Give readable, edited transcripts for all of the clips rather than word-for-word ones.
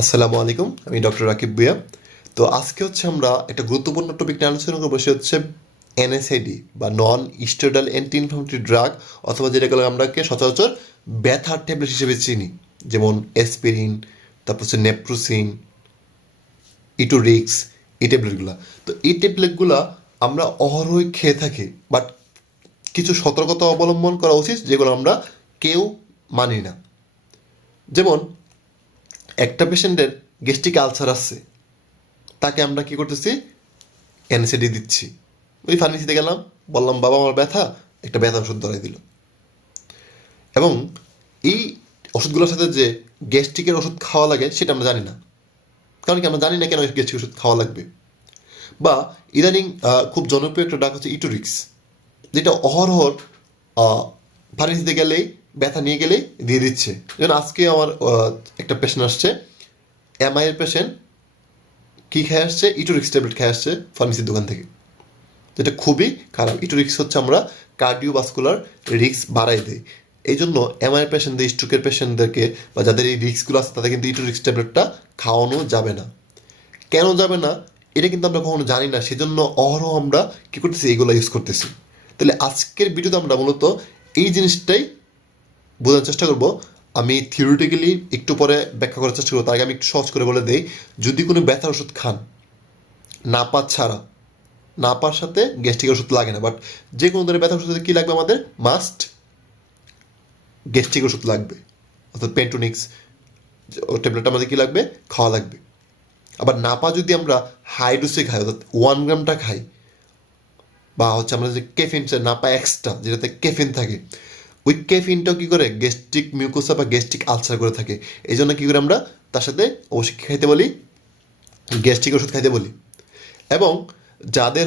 আসসালামু আলাইকুম, আমি ডক্টর রাকিব ভুঁইয়া। তো আজকে আমরা একটা গুরুত্বপূর্ণ টপিক নিয়ে আলোচনা করবো, সে হচ্ছে এনএসএডি বা non steroidal anti inflammatory drug, অথবা যেটাকে আমরাকে সচরাচর ব্যথার ট্যাবলেট হিসেবে চিনি, যেমন অ্যাসপিরিন, তারপর হচ্ছে নেপ্রোসিন, ইটোরিক্স, এই ট্যাবলেটগুলো। তো এই ট্যাবলেটগুলো আমরা অহরহই খেয়ে থাকি, বাট কিছু সতর্কতা অবলম্বন করা উচিত যেগুলো আমরা কেউ মানি না। যেমন একটা পেশেন্টের গ্যাস্ট্রিক আলসার আছে, তাকে আমরা কি করতেছি, এনএসএডি দিচ্ছি। ওই ফার্মেসিতে গেলাম, বললাম বাবা আমার ব্যথা, একটা ব্যথা ওষুধ ধরাই দিল। এবং এই ওষুধগুলোর সাথে যে গ্যাস্ট্রিকের ওষুধ খাওয়া লাগে সেটা আমরা জানি না। কারণ কি, আমরা জানি না কেন গ্যাস্ট্রিক ওষুধ খাওয়া লাগবে। বা ইদানিং খুব জনপ্রিয় একটা ডাক হচ্ছে ইটোরিক্স, যেটা অহরহর ফার্মেসিতে গেলেই, ব্যথা নিয়ে গেলেই দিয়ে দিচ্ছে। যেমন আজকে আমার একটা পেশেন্ট আসছে, এমআইয়ের পেশেন্ট, কী খেয়ে আসছে, ইটোরিক্স ট্যাবলেট খেয়ে আসছে ফার্মেসির দোকান থেকে, যেটা খুবই খারাপ। ইটোরিক্স হচ্ছে আমরা কার্ডিওভাস্কুলার রিস্ক বাড়াই দেয়। এই জন্য এমআই পেশেন্টদের, স্ট্রোকের পেশেন্টদেরকে বা যাদের এই রিস্কগুলো আছে তাদের কিন্তু ইটোরিক্স ট্যাবলেটটা খাওয়ানো যাবে না। কেন যাবে না এটা কিন্তু আমরা কখনো জানি না, সেজন্য অহরহ আমরা কী করতেছি, এইগুলো ইউজ করতেছি। তাহলে আজকের ভিডিওতে আমরা মূলত এই জিনিসটাই বোঝার চেষ্টা করব। আমি থিওরিটিক্যালি একটু পরে ব্যাখ্যা করার চেষ্টা করবো, তার আগে আমি একটু সহজ করে বলে দিই। যদি কোনো ব্যথার ওষুধ খান, নাপা ছাড়া, নাপার সাথে গ্যাস্ট্রিক ওষুধ লাগে না, বাট যে কোনো ধরনের ব্যথা ওষুধে কী লাগবে, আমাদের মাস্ট গ্যাস্ট্রিক ওষুধ লাগবে, অর্থাৎ পেন্টোনিক্স ও ট্যাবলেটটা আমাদের কী লাগবে, খাওয়া লাগবে। আবার নাপা যদি আমরা হাই ডোজে খাই, অর্থাৎ 1 গ্রামটা খাই, বা আমরা যে ক্যাফিন, নাপা এক্সট্রা যেটাতে ক্যাফিন থাকে, ওই ক্যাফিনটাও কী করে গ্যাস্ট্রিক মিউকোসা বা গ্যাস্ট্রিক আলসার করে থাকে। এই জন্য কী করে আমরা তার সাথে অবশ্যই খাইতে বলি, গ্যাস্ট্রিক ওষুধ খাইতে বলি। এবং যাদের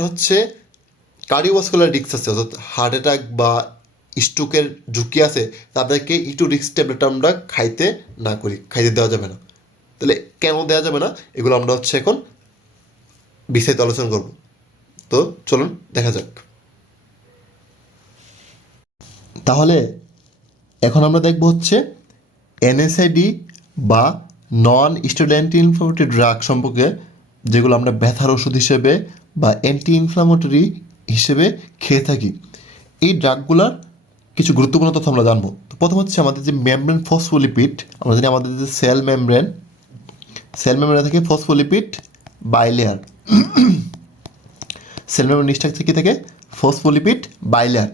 কার্ডিওভাস্কুলার রিস্ক আছে, অর্থাৎ হার্ট অ্যাটাক বা স্ট্রোকের ঝুঁকি আছে, তাদেরকে ইটোরিক্স ট্যাবলেট আমরা খাইতে দেওয়া যাবে না। তাহলে কেন দেওয়া যাবে না, এগুলো আমরা এখন বিস্তারিত আলোচনা করব। তো চলুন দেখা যাক। তাহলে এখন আমরা দেখব এনএসআইডি বা নন স্টেরয়েড অ্যান্টি ইনফ্লামেটরি ড্রাগ সম্পর্কে, যেগুলো আমরা ব্যথার ওষুধ হিসেবে বা অ্যান্টি ইনফ্লামেটরি হিসেবে খেয়ে থাকি। এই ড্রাগগুলোর কিছু গুরুত্বপূর্ণ তথ্য আমরা জানবো। তো প্রথম আমাদের যে মেমব্রেন ফসফোলিপিড, আমরা জানি আমাদের যে সেল মেমব্রেন থেকে phospholipid bilayer, cell membrane structure কী থাকে, ফসফোলিপিড বাইলেয়ার।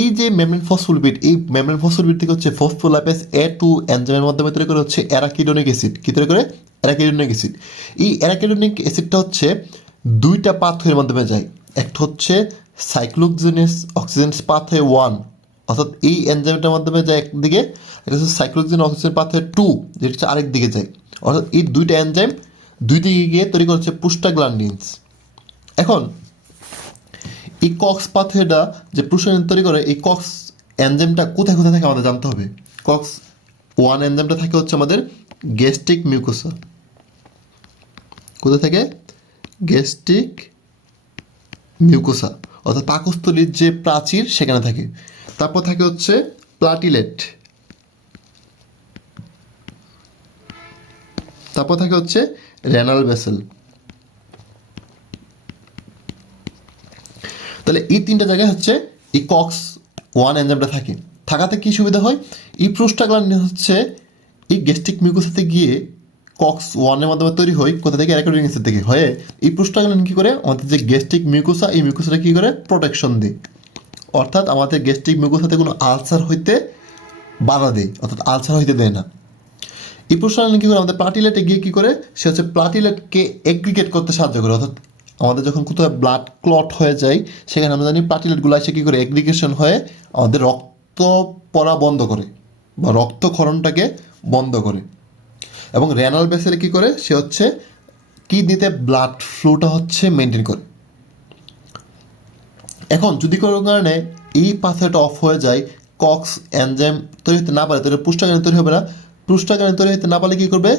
এই যে মেমব্রেন ফসফোলিপিড, এই মেমব্রেন ফসফোলিপিড থেকে ফসফোলাইপেজ A2 এনজাইমের মাধ্যমে তৈরি করে অ্যারাকিডোনিক অ্যাসিড। কী তৈরি করে, অ্যারাকিডোনিক অ্যাসিড। এই অ্যারাকিডোনিক অ্যাসিডটা দুইটা পাথওয়ের মাধ্যমে যায়। একটা সাইক্লোক্সিনেস অক্সিজেন্স পাথওয়ে 1, অর্থাৎ এই এনজাইমটার মাধ্যমে যায় একদিকে, এটা সাইক্লোক্সিন অক্সিজেন পাথওয়ে 2, যেটা আরেক দিকে যায়। অর্থাৎ এই দুইটা এনজাইম দুই দিকে গিয়ে তৈরি করছে প্রোস্টাগ্ল্যান্ডিনস। এখন এই কক্স পাথওয়েটা যে প্রোস্টাগ্ল্যান্ডিন তৈরি করে, এই কক্স এনজাইমটা কোথায় কোথায় থাকে আমাদের জানতে হবে। কক্স 1 এনজাইমটা থাকে আমাদের গ্যাস্ট্রিক মিউকোসা। কোথায় থাকে, গ্যাস্ট্রিক মিউকোসা, অর্থাৎ পাকস্থলীর যে প্রাচীর সেখানে থাকে। তারপর থাকে প্লাটিলেট, তারপর থাকে রেনাল ভেসেল। তাহলে এই তিনটা জায়গায় এই কক্স 1 এনজাইমটা থাকে। থাকাতে কি সুবিধা হয়, এই প্রোস্টাগ্ল্যান্ডিন এই গ্যাস্ট্রিক মিউকোসাতে গিয়ে কক্স 1-এর মাধ্যমে তৈরি হয়, কোথা থেকে, অ্যারাকিডোনিক অ্যাসিড থেকে হয়ে এই প্রোস্টাগ্ল্যান্ডিন কী করে, আমাদের যে গ্যাস্ট্রিক মিউকোসা, এই মিউকোসাটা কী করে, প্রোটেকশন দেয়। অর্থাৎ আমাদের গ্যাস্ট্রিক মিউকোসাতে কোনো আলসার হইতে বাধা দেয়, অর্থাৎ আলসার হইতে দেয় না। এই প্রোস্টাগ্ল্যান্ডিন কী করে, আমাদের প্লাটিলেটে গিয়ে কী করে, সে প্লাটিলেটকে এগ্রিগেট করতে সাহায্য করে। অর্থাৎ আমাদের যখন কোথাও ব্লাড ক্লট হয়ে যায়, সেখানে আমরা জানি প্লাটিলেটগুলো এসে কী করে, এগ্রিগেশন হয়ে আমাদের রক্ত পড়া বন্ধ করে বা রক্তক্ষরণটাকে বন্ধ করে। এবং রেনাল ভেসেলে কী করে, সে কিডনিতে ব্লাড ফ্লোটা মেনটেন করে। এখন যদি কোনো কারণে এই পাথওয়েটা অফ হয়ে যায়, কক্স এনজাইম তৈরি হতে না পারে, তাহলে প্রোস্টাগ্ল্যান্ডিন তৈরি হবে না। প্রোস্টাগ্ল্যান্ডিন তৈরি হতে না পারলে কী করবে,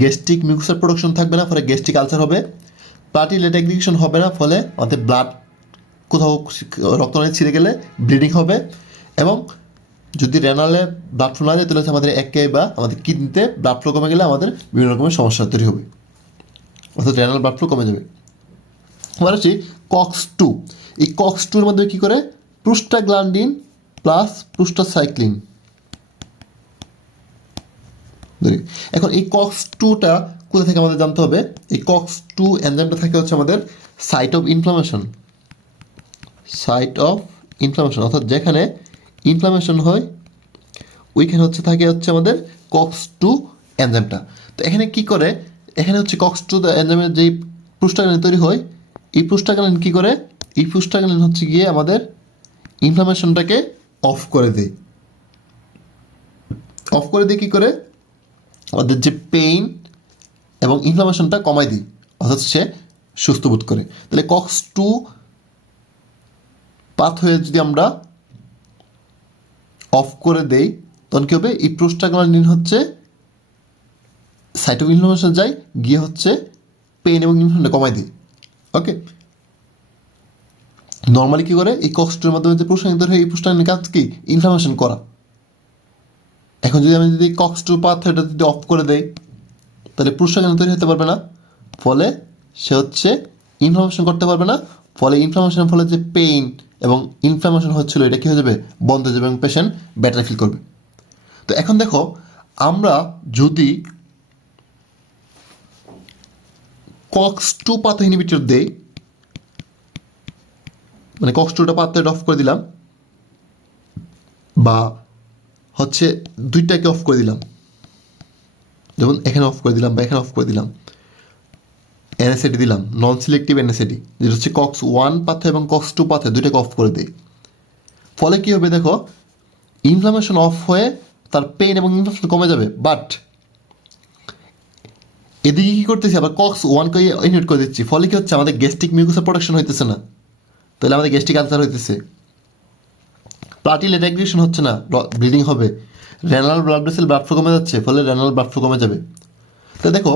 গ্যাস্ট্রিক মিউকোসার প্রোডাকশন থাকবে না, ফলে গ্যাস্ট্রিক আলসার হবে, প্লাটিলেট এগ্রিগেশন হবে না, ফলে আমাদের ব্লাড কোথাও রক্তনালী ছিঁড়ে গেলে ব্লিডিং হবে, এবং যদি রেনালে ব্লাড ফ্লো না যায় তাহলে হচ্ছে আমাদের একে বা আমাদের কিডনিতে ব্লাড ফ্লো কমে গেলে আমাদের বিভিন্ন রকমের সমস্যা তৈরি হবে, অর্থাৎ রেনাল ব্লাড ফ্লো কমে যাবে। এবার হচ্ছে কক্স টু। এই কক্স টুর মধ্যে কী করে, প্রোস্টাগ্ল্যান্ডিন প্লাস প্রোস্টাসাইক্লিন। এখন এই কক্স টুটা কোথা থেকে আমাদের জানতে হবে, এই কক্স টু এনজাইমটা থাকে হচ্ছে আমাদের site of inflammation, site of inflammation, অর্থাৎ যেখানে ইনফ্লামেশন হয় ওইখানে হচ্ছে থাকে হচ্ছে আমাদের কক্স টু এনজাইমটা। তো এখানে কি করে, এখানে হচ্ছে কক্স টু এনজাইমের যেই প্রোস্টাগ্ল্যান্ডিন তৈরি হয়, এই প্রোস্টাগ্ল্যান্ডিন কী করে, এই প্রোস্টাগ্ল্যান্ডিন হচ্ছে গিয়ে আমাদের ইনফ্লামেশনটাকে অফ করে দেয়। অফ করে দিয়ে কী করে, আমাদের যে পেইন এবং ইনফ্লামেশনটা কমাই দিই, অর্থাৎ সে সুস্থ বোধ করে। তাহলে কক্স টু পাথ হয়ে যদি আমরা অফ করে দেই তখন কী হবে, এই প্রোস্টাগ্ল্যান্ডিন হচ্ছে সাইট অফ ইনফ্লামেশন যায়, গিয়ে হচ্ছে পেইন এবং ইনফ্লামেশনটা কমাই দিই। ওকে, নর্মালি কী করে, এই কক্স টুর মাধ্যমে যে প্রোস্টাগ্ল্যান্ডিন তৈরি হয়, এই প্রোস্টাগ্ল্যান্ডিনের কাজ কি, ইনফ্লামেশন করা। এখন যদি আমি যদি কক্স টু পাথওয়েটা যদি অফ করে দেই তাহলে প্রোস্টাগ্ল্যান্ডিন তৈরি হতে পারবে না, ফলে সে হচ্ছে ইনফ্লামেশন করতে পারবে না, ফলে ইনফ্লামেশনের ফলে যে পেইন এবং ইনফ্লামেশন হচ্ছিল এটা কী হয়ে যাবে, বন্ধ হয়ে যাবে এবং পেশেন্ট বেটার ফিল করবে। তো এখন দেখো, আমরা যদি কক্স টু পাথ ইনহিবিটর দেই, মানে কক্স টুটা পাথওয়েটা অফ করে দিলাম, বা হচ্ছে দুইটাকে অফ করে দিলাম, যেমন এখানে অফ করে দিলাম বা এখানে অফ করে দিলাম, এনএসএডি দিলাম, নন সিলেক্টিভ এনএসএডি, যেটা হচ্ছে কক্স ওয়ান পাথে এবং কক্স টু পাথে দুইটাকে অফ করে দিই, ফলে কী হবে দেখো, ইনফ্লামেশন অফ হয়ে তার পেইন এবং ইনফ্লামেশন কমে যাবে। বাট এদিকে কী করতেছি, আবার কক্স ওয়ানকে ইনহিবিট করে দিচ্ছি, ফলে কী হচ্ছে, আমাদের গ্যাস্ট্রিক মিউকাসের প্রোডাকশন হইতেছে না, তাহলে আমাদের গ্যাস্ট্রিক আলসার হইতেছে, প্লাটিলেট অ্যাগ্রিগেশন হচ্ছে না, ব্লিডিং হবে, renal blood vessel blood flow কমে যাচ্ছে, ফলে রেনাল ব্লাড ফ্লো কমে যাবে। তো দেখো,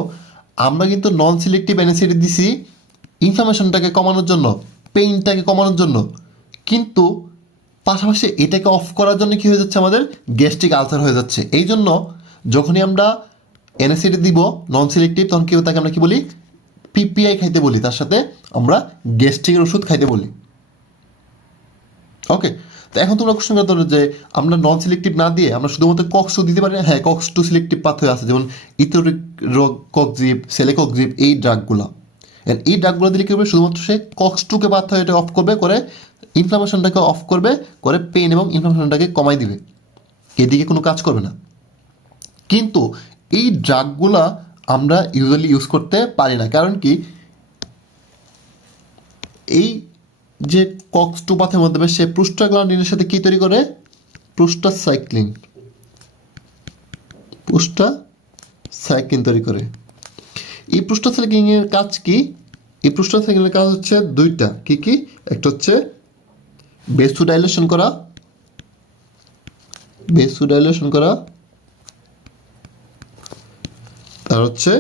আমরা কিন্তু নন সিলেক্টিভ অ্যানেসিড দিছি ইনফ্লামেশনটাকে কমানোর জন্য, পেইনটাকে কমানোর জন্য, কিন্তু পাশাপাশি এটাকে অফ করার জন্য কী হয়ে যাচ্ছে, আমাদের গ্যাস্ট্রিক আলসার হয়ে যাচ্ছে। এই জন্য যখনই আমরা অ্যানেসিড দিব নন সিলেক্টিভ, তখন কেউ তাকে আমরা কী বলি, পিপিআই খাইতে বলি, তার সাথে আমরা গ্যাস্ট্রিকের ওষুধ খাইতে বলি। ওকে, তো এখন তোমরা কোশ্চেন করতে পারো যে আমরা নন সিলেক্টিভ না দিয়ে আমরা শুধুমাত্র কক্স টু দিতে পারি না। হ্যাঁ, কক্স টু সিলেক্টিভ পাথওয়ে আছে, যেমন ইথোরিক কক্সিব, সেলেকক্সিব, এই ড্রাগগুলো। এই ড্রাগগুলো দিলে কী হবে, শুধুমাত্র সে কক্স টুকে পাথওয়েটা অফ করবে, করে ইনফ্লামেশনটাকে অফ করবে, করে পেইন এবং ইনফ্লামেশনটাকে কমাই দিবে, এদিকে কোনো কাজ করবে না। কিন্তু এই ড্রাগগুলা আমরা ইউজুয়ালি ইউজ করতে পারি না, কারণ কি, এই যে কক্স টু পাথের মাধ্যমে সে প্রোস্টাগ্ল্যান্ডিনের সাথে কি তৈরি করে, প্রোস্টাসাইক্লিন তৈরি করে। এই প্রোস্টাসাইক্লিনের কাজ কি, এই প্রোস্টাসাইক্লিনের কাজ হচ্ছে দুইটা, কি কি, একটা হচ্ছে বেসোডাইলেশন করা, আর হচ্ছে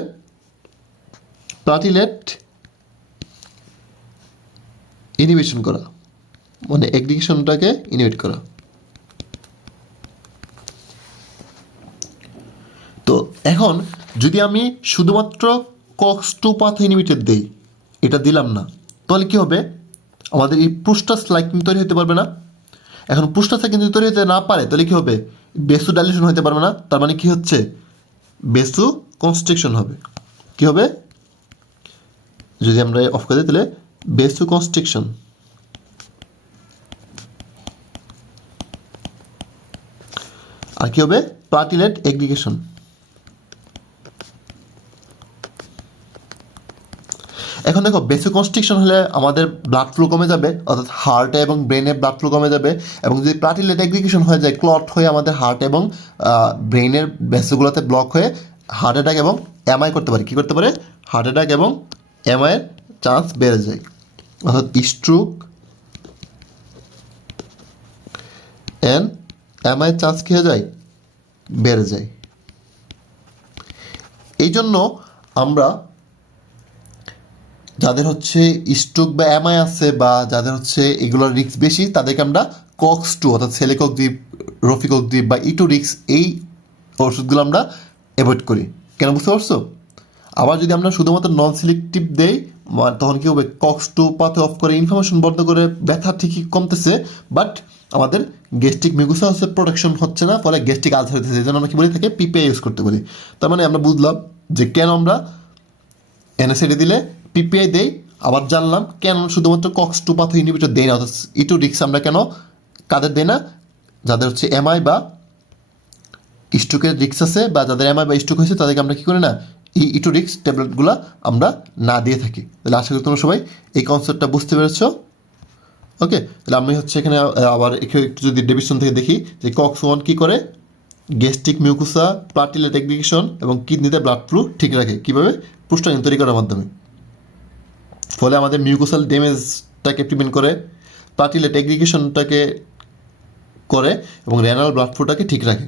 প্লাটিলেট ইনহিবিশন করা, মানে এগ্রিগেশনটাকে ইনহিবিট করা। তো এখন যদি আমি শুধুমাত্র কক্স টু পাথ ইনহিবিটর দেই, এটা দিলাম না, তাহলে কী হবে, আমাদের এই প্রোস্টাসাইক্লিন তৈরি হতে পারবে না। এখন প্রোস্টাসাইক্লিন যদি তৈরি হতে না পারে তাহলে কী হবে, বেসোডাইলেশন হতে পারবে না, তার মানে কী হচ্ছে, বেসো কনস্ট্রিকশন হবে। কী হবে, যদি আমরা অফ করে দিই তাহলে বেসো কনস্ট্রিকশন। আর কী হবে, প্লাটিলেট এগ্রিগেশন। এখন দেখো, বেসো কনস্ট্রিকশন হলে আমাদের ব্লাড ফ্লো কমে যাবে, অর্থাৎ হার্টে এবং ব্রেনে ব্লাড ফ্লো কমে যাবে, এবং যদি প্লাটিলেট এগ্রিগেশন হয়ে যায়, ক্লট হয়ে আমাদের হার্ট এবং ব্রেনের ভেসেলগুলোতে ব্লক হয়ে হার্ট অ্যাটাক এবং এমআই করতে পারে, কী করতে পারে, হার্ট অ্যাটাক এবং এমআইয়ের চান্স বেড়ে যায়, অর্থাৎ স্ট্রোক অ্যান্ড এমআইয়ের চান্স কী হয়ে যায়, বেড়ে যায়। এই জন্য আমরা যাদের হচ্ছে স্ট্রোক বা এমআই আছে, বা যাদের হচ্ছে এগুলোর রিস্ক বেশি, তাদেরকে আমরা কক্স টু অর্থাৎ সেলেকক্সিব রফিকদ্বীপ বা ইটোরিক্স এই ওষুধগুলো আমরা অ্যাভয়েড করি। কেন বুঝতে পারছো? আবার যদি আমরা শুধুমাত্র নন সিলেক্টিভ দেই তখন কী হবে, কক্স-2 পাথওয়ে অফ করে ইনফ্লামেশন বন্ধ করে ব্যথা ঠিকই কমতেছে, বাট আমাদের গ্যাস্ট্রিক মিউকোসা প্রোটেকশন হচ্ছে না, ফলে গ্যাস্ট্রিক আলসার হতেছে। এই জন্য আমরা কী বলি থাকে পিপিআই ইউজ করতে বলি। তার মানে আমরা বুঝলাম যে কেন আমরা এনএসএডি দিলে পিপিআই দেই, আবার জানলাম কেন শুধুমাত্র কক্স-2 পাথওয়ে ইনহিবিটর দেই না, অর্থাৎ ইটোরিক্স আমরা কেন কাদের দেই না, যাদের হচ্ছে এমআই বা স্ট্রোকের রিক্স আছে বা যাদের এমআই বা স্ট্রোক হয়েছে তাদেরকে আমরা কী করি না, এই ইটোরিক্স ট্যাবলেটগুলো আমরা না দিয়ে থাকি। তাহলে আশা করি তোমরা সবাই এই কনসেপ্টটা বুঝতে পেরেছ। ওকে, তাহলে আমি হচ্ছে এখানে আবার একটু যদি ডেভিশন থেকে দেখি যে কক্স-1 কী করে, গ্যাস্ট্রিক মিউকোসা প্লাটিলেট এগ্রিগেশন এবং কিডনিতে ব্লাড ফ্লো ঠিক রাখে। কীভাবে? প্রোস্টাগল্যান্ডিন তৈরি করার মাধ্যমে। ফলে আমাদের মিউকোসাল ড্যামেজটাকে প্রিভেন্ট করে, প্লাটিলেট এগ্রিগেশনটাকে করে এবং রেনাল ব্লাড ফ্লোটাকে ঠিক রাখে।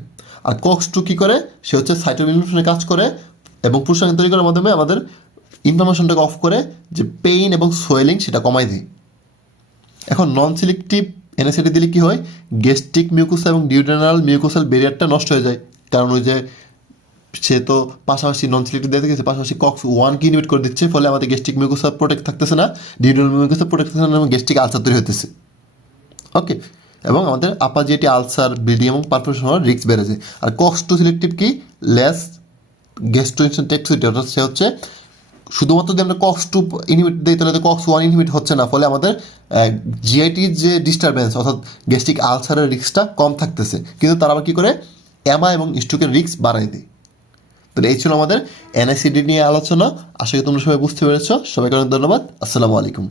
আর কক্স-2 কী করে, সে হচ্ছে সাইটোইনফ্লামেশনের কাজ করে এবং প্রোস্টাগল্যান্ডিন তৈরি করার মাধ্যমে আমাদের ইনফ্লামেশনটাকে অফ করে, যে পেইন এবং সোয়েলিং সেটা কমাই দেয়। এখন নন সিলেক্টিভ এনএসএডি দিলে কী হয়, গ্যাস্ট্রিক মিউকোসা এবং ডিউডেনাল মিউকোসাল ব্যারিয়ারটা নষ্ট হয়ে যায়। কারণ ওই যে সে তো পাশাপাশি নন সিলেক্টিভ দিয়ে গেছে, পাশাপাশি কক্স-1 কে ইনহিবিট করে দিচ্ছে, ফলে আমাদের গ্যাস্ট্রিক মিউকোসা প্রোটেক্ট থাকতেছে না, ডিউডেনাল মিউকোসা প্রোটেক্ট থাকতেছে না এবং গ্যাস্ট্রিক আলসার তৈরি হতেছে। ওকে, এবং আমাদের আপার জিআইটি আলসার, ব্লিডিং এবং পারফোরেশন হওয়ার রিস্ক বেড়ে যায়। আর কক্স-2 সিলেক্টিভ কি, লেস গ্যাস্ট্রোইন্টেক্সিটি, অর্থাৎ সে হচ্ছে শুধুমাত্র যদি আমরা কক্স-2 ইনহিবিট দিই তাহলে কক্স-1 ইনহিবিট হচ্ছে না, ফলে আমাদের জিআইটির যে ডিস্টারবেন্স অর্থাৎ গ্যাস্ট্রিক আলসারের রিস্কটা কম থাকতেছে, কিন্তু তারা আবার কী করে, এমআই এবং স্ট্রোকের রিস্ক বাড়াই দেয়। তাহলে এই ছিল আমাদের এনএসএডি নিয়ে আলোচনা। আশা করি তোমরা সবাই বুঝতে পেরেছ। সবাইকে অনেক ধন্যবাদ। আসসালামু আলাইকুম।